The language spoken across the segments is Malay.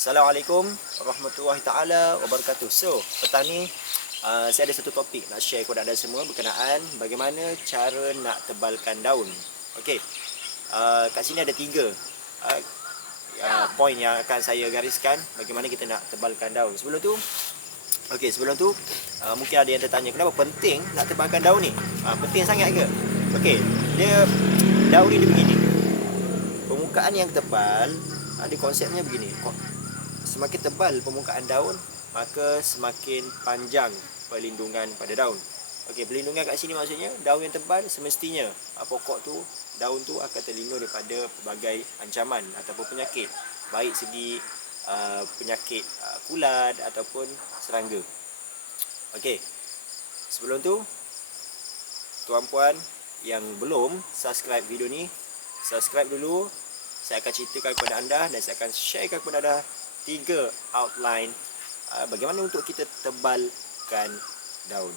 Assalamualaikum warahmatullahi taala wabarakatuh. So, petang ni saya ada satu topik nak share kepada anda semua berkenaan bagaimana cara nak tebalkan daun. Okey. Kat sini ada 3 poin yang akan saya gariskan bagaimana kita nak tebalkan daun. Sebelum tu mungkin ada yang tertanya, kenapa penting nak tebalkan daun ni? Penting sangat ke? Okey, daun ni dia begini. Permukaan yang tebal, ada konsepnya begini. Semakin tebal permukaan daun, maka semakin panjang perlindungan pada daun. Okey, perlindungan kat sini maksudnya daun yang tebal semestinya daun tu akan terlindung daripada pelbagai ancaman ataupun penyakit, baik segi penyakit kulat ataupun serangga. Okey. Sebelum tu, tuan-puan yang belum subscribe video ni, subscribe dulu. Saya akan ceritakan kepada anda dan saya akan sharekan kepada anda 3 outline bagaimana untuk kita tebalkan daun.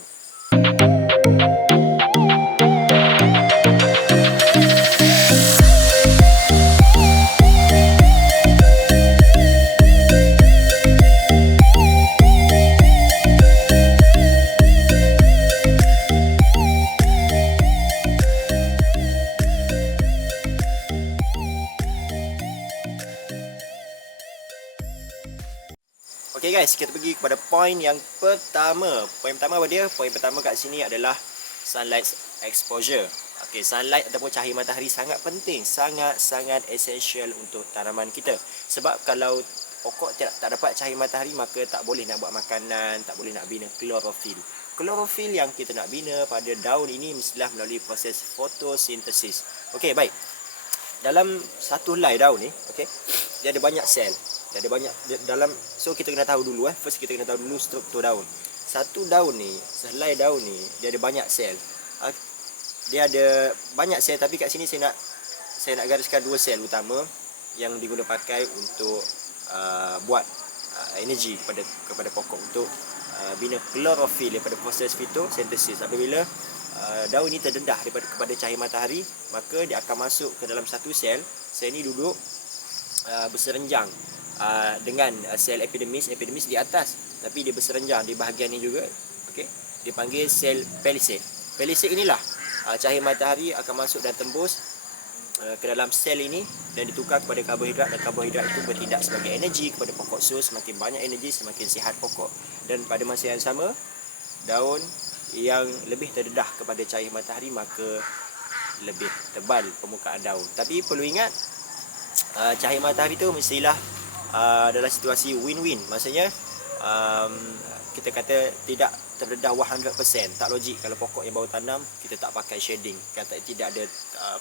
Okey guys, kita pergi kepada poin yang pertama. Poin pertama apa dia? Poin pertama kat sini adalah sunlight exposure. Okey, sunlight ataupun cahaya matahari sangat penting, sangat essential untuk tanaman kita. Sebab kalau pokok tak dapat cahaya matahari, maka tak boleh nak buat makanan, tak boleh nak bina klorofil. Klorofil yang kita nak bina pada daun ini mestilah melalui proses fotosintesis. Okey, baik. Dalam satu helai daun ni, okey, dia ada banyak sel. Dia ada banyak dalam, so kita kena tahu dulu first kita kena tahu dulu struktur daun. Satu daun ni, sehelai daun ni dia ada banyak sel. Dia ada banyak sel, tapi kat sini saya nak gariskan 2 sel utama yang diguna pakai untuk buat energi kepada pokok untuk bina klorofil daripada proses fotosintesis. Apabila daun ini terdedah kepada cahaya matahari, maka dia akan masuk ke dalam satu sel. Sel ni duduk berserenjang dengan sel epidermis di atas, tapi dia berserenjang di bahagian ni juga. Okey, dipanggil sel palisade. Palisade inilah cahaya matahari akan masuk dan tembus ke dalam sel ini dan ditukar kepada karbohidrat, dan karbohidrat itu bertindak sebagai energi kepada pokok. So semakin banyak energi, semakin sihat pokok. Dan pada masa yang sama, daun yang lebih terdedah kepada cahaya matahari, maka lebih tebal permukaan daun. Tapi perlu ingat, cahaya matahari tu mestilah dalam situasi win-win. Maksudnya kita kata tidak terdedah 100%. Tak logik kalau pokok yang baru tanam kita tak pakai shading, kata tidak ada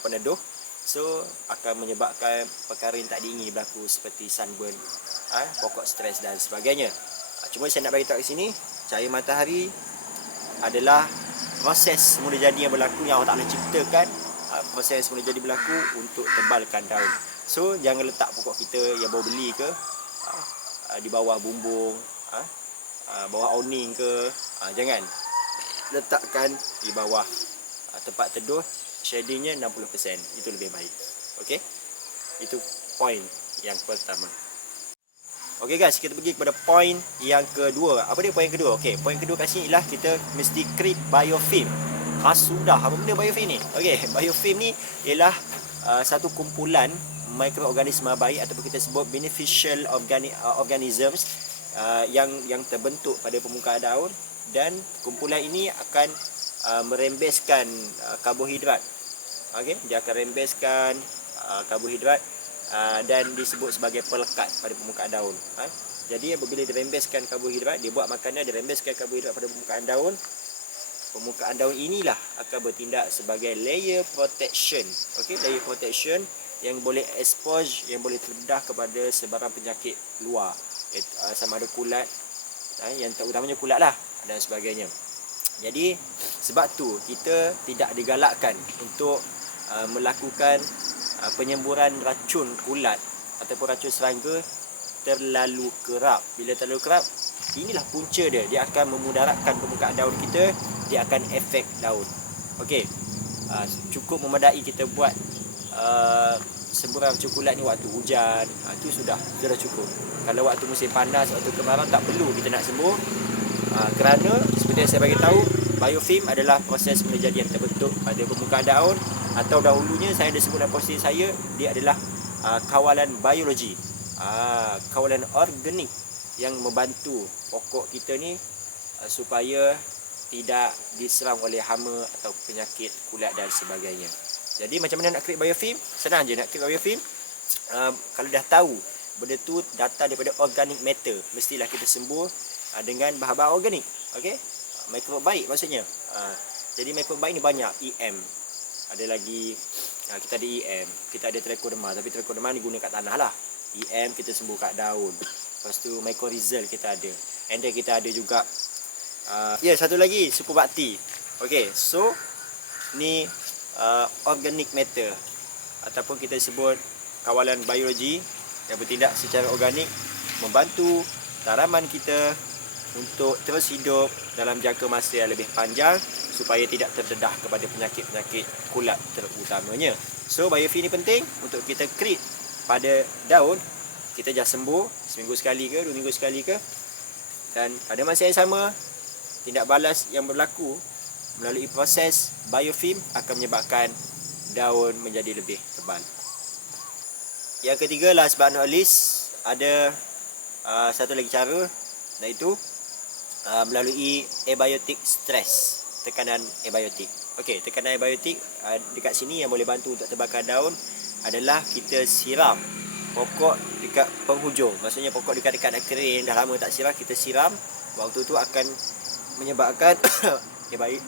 peneduh, so akan menyebabkan perkara yang tak diingini berlaku seperti sunburn, pokok stres dan sebagainya. Cuma saya nak bagi tahu di sini, cahaya matahari adalah proses semula jadi yang berlaku, yang Allah Ta'ala ciptakan. Proses semula jadi berlaku untuk tebalkan daun. So jangan letak pokok kita yang baru beli ke di bawah bumbung, bawah awning ke, jangan. Letakkan di bawah tempat teduh, shadingnya 60%, itu lebih baik. Okey, itu poin yang pertama. Okey guys, kita pergi kepada poin yang kedua. Apa dia poin kedua? Okey, poin kedua kat sini ialah kita mesti create biofilm. Sudah, apa benda biofilm ni? Okey, biofilm ni ialah satu kumpulan mikroorganisma baik ataupun kita sebut beneficial organisms yang terbentuk pada permukaan daun, dan kumpulan ini akan merembeskan karbohidrat. Okey, dia akan rembeskan karbohidrat dan disebut sebagai pelekat pada permukaan daun. Jadi apabila dirembeskan karbohidrat, dia buat makanan, dirembeskan karbohidrat pada permukaan daun. Permukaan daun inilah akan bertindak sebagai layer protection. Okey, layer protection yang boleh expose, yang boleh terdedah kepada sebarang penyakit luar, sama ada kulat, yang terutamanya kulat lah, dan sebagainya. Jadi sebab tu kita tidak digalakkan untuk melakukan penyemburan racun kulat ataupun racun serangga terlalu kerap. Bila terlalu kerap, inilah punca dia, dia akan memudaratkan permukaan daun kita, dia akan efek daun. Okey, cukup memadai kita buat semburan coklat ni waktu hujan, itu sudah cukup. Kalau waktu musim panas, waktu kemarau tak perlu kita nak sembur. Kerana seperti yang saya bagi tahu, biofilm adalah proses menjadi yang terbentuk pada permukaan daun, atau dahulunya saya ada sebut dalam posting saya, dia adalah kawalan biologi, kawalan organik yang membantu pokok kita ni supaya tidak diserang oleh hama atau penyakit kulat dan sebagainya. Jadi macam mana nak create biofilm? Senang je nak create biofilm. Kalau dah tahu benda tu datang daripada organic matter, mestilah kita sembur dengan bahan-bahan organik. Okey? Mikrob baik maksudnya. Jadi mikrob baik ni banyak, EM. Ada lagi kita ada EM, kita ada trichoderma, tapi trichoderma ni guna kat tanah lah. EM kita sembur kat daun. Lepas tu mycorrhizal kita ada. And then kita ada juga satu lagi super bakti. Okey, so ni organic matter ataupun kita sebut kawalan biologi yang bertindak secara organik, membantu tanaman kita untuk terus hidup dalam jangka masa yang lebih panjang supaya tidak terdedah kepada penyakit-penyakit kulat terutamanya. So biofilm ni penting untuk kita create pada daun. Kita just sembur seminggu sekali ke 2 minggu sekali ke, dan pada masa yang sama tindak balas yang berlaku melalui proses biofilm akan menyebabkan daun menjadi lebih tebal. Yang ketiga, last but not least, ada satu lagi cara, iaitu melalui abiotic stress, tekanan abiotik. Okey, tekanan abiotik dekat sini yang boleh bantu untuk tebalkan daun adalah kita siram pokok dekat penghujung. Maksudnya pokok dekat-dekat nak kering, dah lama tak siram, kita siram. Waktu tu akan menyebabkan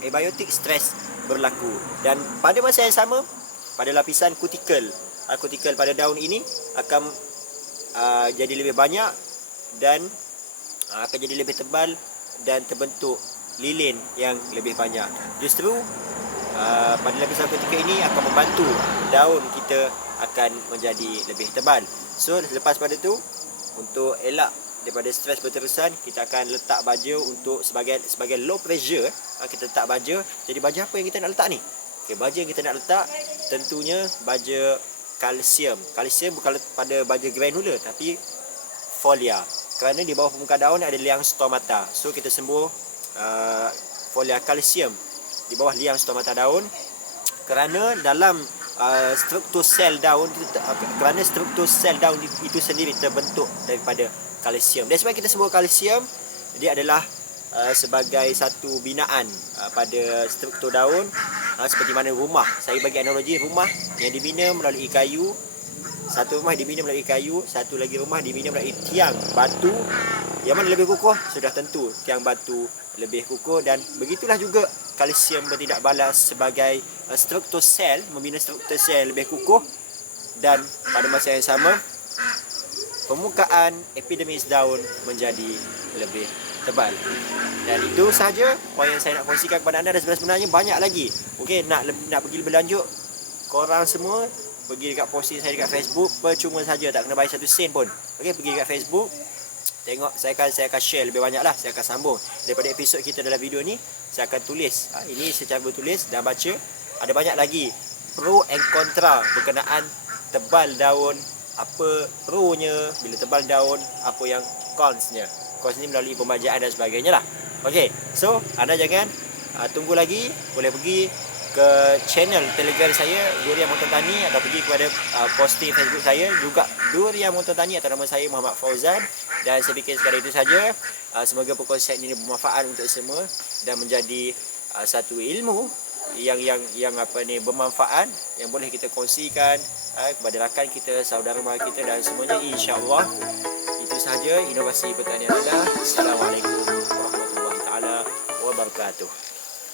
abiotic stress berlaku. Dan pada masa yang sama, pada lapisan kutikel pada daun ini akan jadi lebih banyak dan akan jadi lebih tebal dan terbentuk lilin yang lebih banyak. Justru pada lapisan kutikel ini akan membantu daun kita akan menjadi lebih tebal. So lepas pada tu, untuk elak daripada stres berterusan, kita akan letak baja untuk sebagai low pressure. Kita letak baja. Jadi baja apa yang kita nak letak ni? Okay, baja yang kita nak letak tentunya baja kalsium. Kalsium bukan pada baja granular, tapi folia. Kerana di bawah permukaan daun ada liang stomata. So kita sembur folia kalsium di bawah liang stomata daun. Kerana dalam struktur sel daun, kerana struktur sel daun itu sendiri terbentuk daripada kalsium. Dan sebab kita sebut kalsium, dia adalah sebagai satu binaan pada struktur daun, seperti mana rumah. Saya bagi analogi rumah yang dibina melalui kayu. Satu rumah dibina melalui kayu, satu lagi rumah dibina melalui tiang batu. Yang mana lebih kukuh? Sudah tentu tiang batu lebih kukuh. Dan begitulah juga kalsium bertindak balas sebagai struktur sel, membina struktur sel lebih kukuh. Dan pada masa yang sama, permukaan epidermis daun menjadi lebih tebal. Dan itu sahaja poin yang saya nak kongsikan kepada anda. Dan sebenarnya banyak lagi. Okey, nak pergi lebih lanjut, korang semua pergi dekat posting saya dekat Facebook, percuma saja, tak kena bayar 1 sen pun. Okey, pergi dekat Facebook, tengok, saya akan share lebih banyak lah. Saya akan sambung daripada episod kita dalam video ni. Saya akan tulis ini secara bertulis dan baca. Ada banyak lagi pro and kontra berkenaan tebal daun. Apa pro-nya bila tebal daun, apa yang cons-nya. Cons ni melalui pembajaan dan sebagainya lah. Okey, so anda jangan tunggu lagi. Boleh pergi ke channel Telegram saya, Durian Motor Tani, atau pergi kepada posting Facebook saya juga, Durian Motor Tani, atau nama saya Muhammad Fauzan. Dan saya fikir sekali itu saja. Semoga perkongsian ini bermanfaat untuk semua dan menjadi satu ilmu yang bermanfaat, yang boleh kita kongsikan kepada rakan kita, saudara mara kita dan semuanya, insya-Allah. Itu sahaja inovasi pertanian anda. Assalamualaikum warahmatullahi taala wabarakatuh.